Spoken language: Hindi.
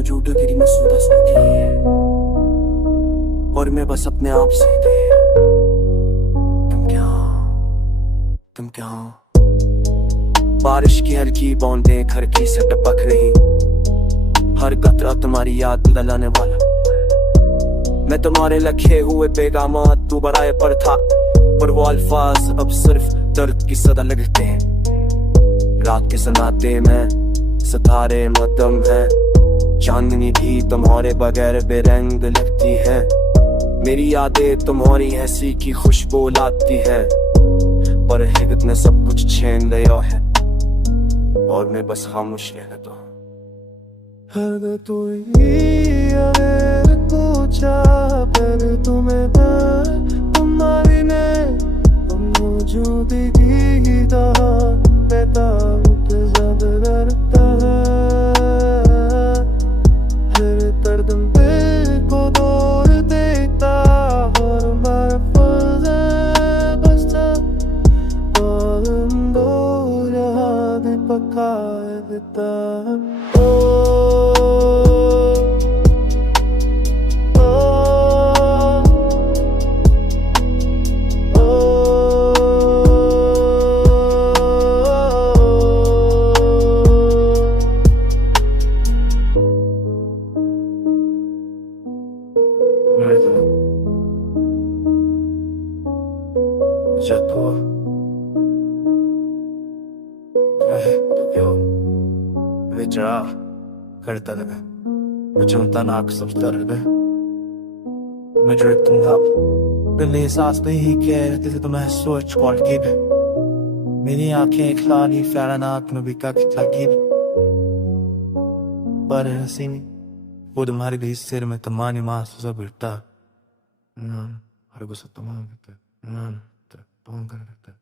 मौजूद तेरी मसूदा सोती है और मैं बस अपने आप से थे। तुम क्या बारिश की हल्की बूंदें घर की से टपक रही, हर कतरा तुम्हारी याद दिलाने वाला। मैं तुम्हारे लखे हुए पैगाम तू बराए पर था, पर वो अल्फाज अब सिर्फ दर्द की सदा लगते हैं। रात के सन्नाटे में सितारे मदम है, चांदनी भी तुम्हारे बगैर बेरंग लगती है। मेरी यादें तुम्हारी हंसी की खुशबू लाती है, पर हिकत ने सब कुछ छीन लिया है और मैं बस खामोश रह गया। हर तू पूछा पर तुम्हें तुम्हारी ने मौजूदगी दा पैदा जब करता है। हर दर्द दिल को तोड़ देता और महफूज है बसा और दो याद पका देता। Jatuh विचार करता रहे, मुझे तनाक सोचता रहे। मुझे तुम पहले सांस नहीं कह रहे थे तो मैं सोच पड़ गई। मेरी आंखें खाली फैलानाक में भी लगी, पर हसीन वो तुम्हारे भी सिर में तमानी मास बिरता हर गुस्सा तमाम करता